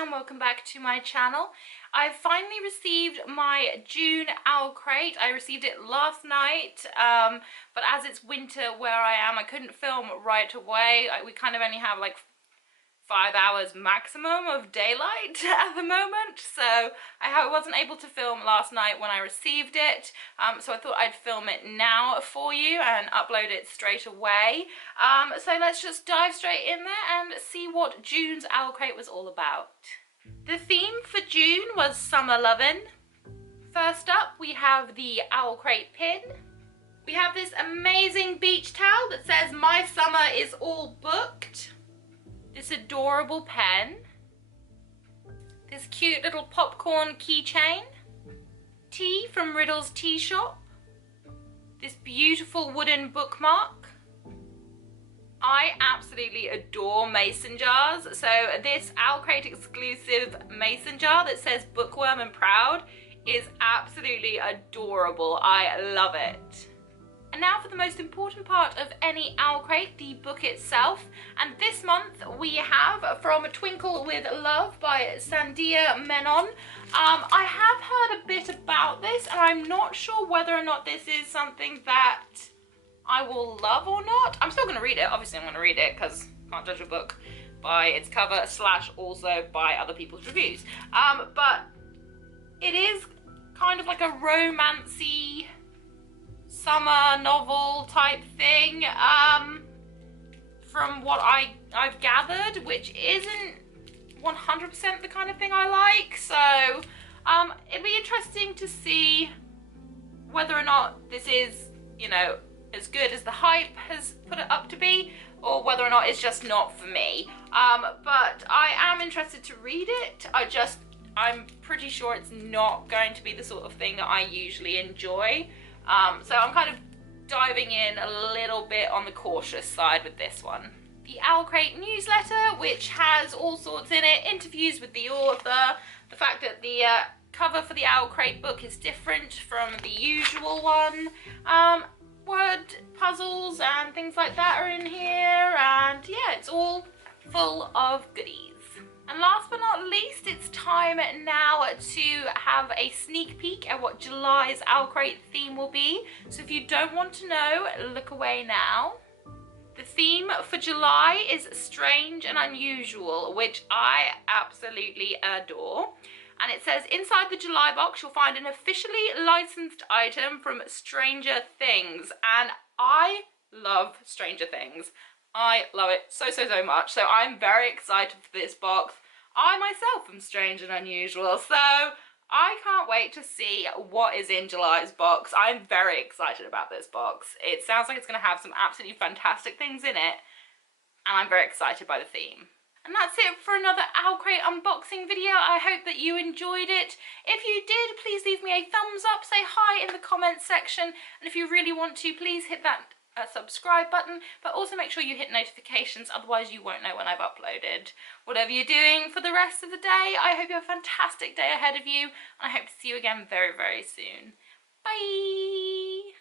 and welcome back to my channel. I've finally received my June OwlCrate. I received it last night, but as it's winter where I am, I couldn't film right away. We kind of only have like 5 hours maximum of daylight at the moment, so I wasn't able to film last night when I received it, so I thought I'd film it now for you and upload it straight away. So let's just dive straight in there and see what June's OwlCrate was all about. The theme for June was summer lovin'. First up, we have the OwlCrate pin. We have this amazing beach towel that says "My summer is all booked." This adorable pen, this cute little popcorn keychain, tea from Riddle's Tea Shop, this beautiful wooden bookmark. I absolutely adore mason jars, so this OwlCrate exclusive mason jar that says "Bookworm and Proud" is absolutely adorable. I love it. And now for the most important part of any OwlCrate, the book itself. And this month we have from Twinkle with Love by Sandia Menon. I have heard a bit about this and I'm not sure whether or not this is something that I will love or not. I'm still going to read it. Obviously I'm going to read it because I can't judge a book by its cover / also by other people's reviews. But it is kind of like a romancy summer novel type thing, from what I've gathered, which isn't 100% the kind of thing I like, so it'd be interesting to see whether or not this is, you know, as good as the hype has put it up to be, or whether or not it's just not for me. But I am interested to read it. I'm pretty sure it's not going to be the sort of thing that I usually enjoy. So I'm kind of diving in a little bit on the cautious side with this one. The OwlCrate newsletter, which has all sorts in it, interviews with the author, the fact that the cover for the OwlCrate book is different from the usual one, word puzzles and things like that are in here, and yeah, it's all full of goodies. And last but not least, it's time now to have a sneak peek at what July's OwlCrate theme will be. So if you don't want to know, look away now. The theme for July is strange and unusual, which I absolutely adore. And it says, inside the July box, you'll find an officially licensed item from Stranger Things. And I love Stranger Things. I love it so much, so I'm very excited for this box. I myself am strange and unusual, so I can't wait to see what is in July's box. I'm very excited about this box. It sounds like it's going to have some absolutely fantastic things in it, and I'm very excited by the theme. And that's it for another OwlCrate unboxing video. I hope that you enjoyed it. If you did, please leave me a thumbs up, say hi in the comments section, and if you really want to, please hit that subscribe button, but also make sure you hit notifications, otherwise you won't know when I've uploaded. Whatever you're doing for the rest of the day, I hope you have a fantastic day ahead of you, and I hope to see you again very soon. Bye!